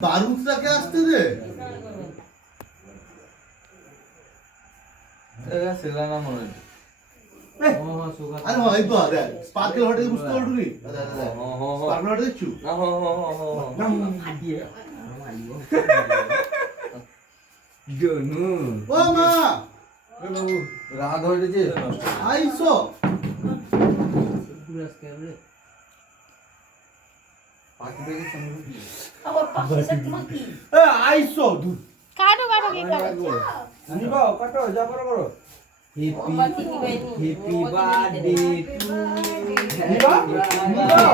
বারুদটাকে আসতে দে। সেলানা মনে হয়। আরে ভাই তো আরে স্পার্কেল হটে বুঝতে পারবি স্পার্কেল হটে দেখছু জনু ও মা বাবু রাত হয়েছে আইসো আইসো দুধ কাটো কাটো কি কাটো নিবাও কাটো যা করো করো হ্যাপি বার্থডে টু নিবাও নিবাও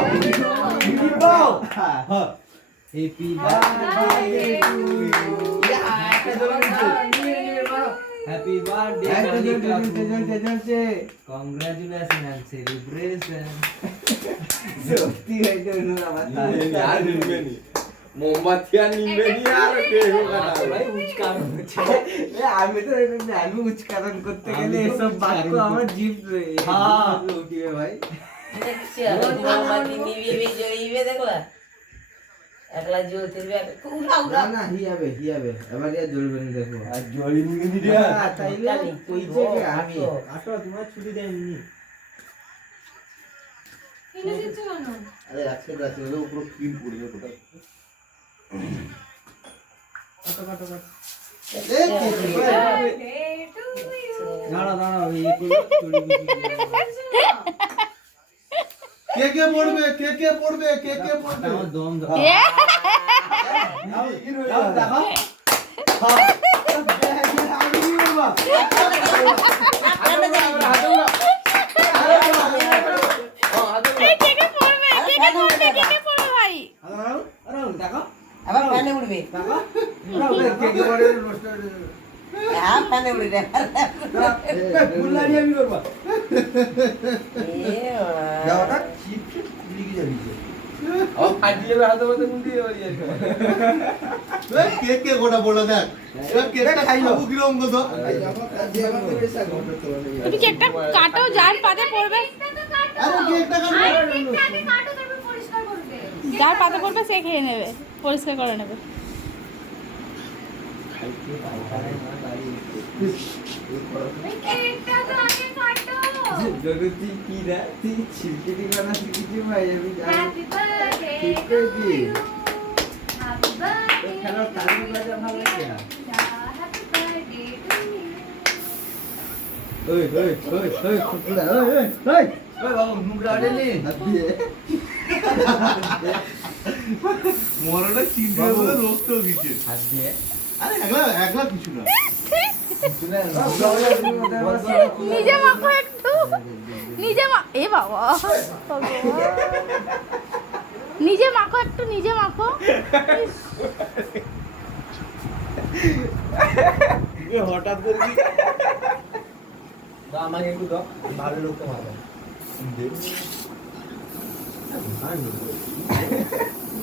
নিবাও হ্যাঁ happy birthday to you happy birthday congratulation and celebration সত্যি হইতো না यार নিবেনি মোমবাতি আর নিবেনি আর কেক কাটা ভাই উচ্চারণ হচ্ছে আমি তো আমি উচ্চারণ করতে গেলে এসব বাক্য আমার জিভ হ্যাঁ উঠিবে ভাই দেখছি মোমবাতি নিবিবে জড়িবে দেখলা একলা জ্বলতিবে উড়া উড়া না হিয়াবে এবার ইয়া জ্বলবে না দেখো আর জ্বলি নিয়ে দি রে তাইলে কইছে কি আমি আটো তোমার ছুটি দেয়নি কিনে দিচ্ছ কেন আরে আজকে রাতে ওর উপর ক্রিম পড়বে ওটা কাটো এই দাঁড়া এই ছুটি কে পড়বে কে পড়বে আমার দম দাও দেখো কেকে পড়বে ভাই আবার ফ্যানে উড়বে হ্যাঁ ফ্যানে উড়বে কে গোটা বলে দেখ এবার কেকটা খাইলো কিরকম গো তো তুমি কেকটা কাটো যার পাতে পড়বে আরে কেকটা কাটো যার পাতে পড়বে সে খেয়ে নেবে পরিষ্কার করে নেবে জগতি কি না তুই ছিলকিটি বানা শিখেছি ভাই আমি জানি ঠিক কি খেলো তালি বাজা ভালো লাগে না ওই কুকুরা ওই বাবু মুখ রাড়েলি মরটা চিন্তা করে রক্ত দিচ্ছে হাত দিয়ে আরে একলা কিছু না নিজে মাখো একটু নিজে এ বাবা নিজে মাখো একটু নিজে মাখো হঠাৎ করে আমাকে একটু দাও ভালো লোককে ভালো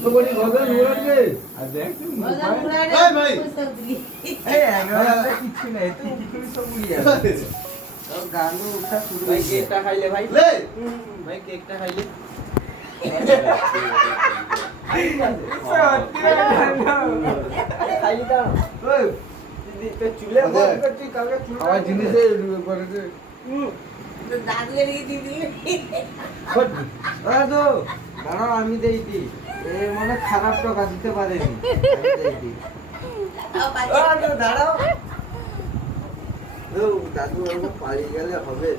তো বলি গজল উড়াবে আর দেখ তুই ভাই এই একবার কিছু নাই তুই উপরে সব উড়িয়ে আছে আর গানো উঠা শুরু ভাই কেকটা খাইলে ভাই লে ভাই কেকটা খাইলে খাইলি দাও ওই তুই চুলে বল করছিস কালকে চুল আমার জিনিসে করে দে দাদু এদিকে দিয়ে দিলে দাদু দাঁড়াও আমি দেইতি এ মনে খারাপ টাকা দিতে পারেনি দাঁড়াও দাদু পালিয়ে গেলে হবে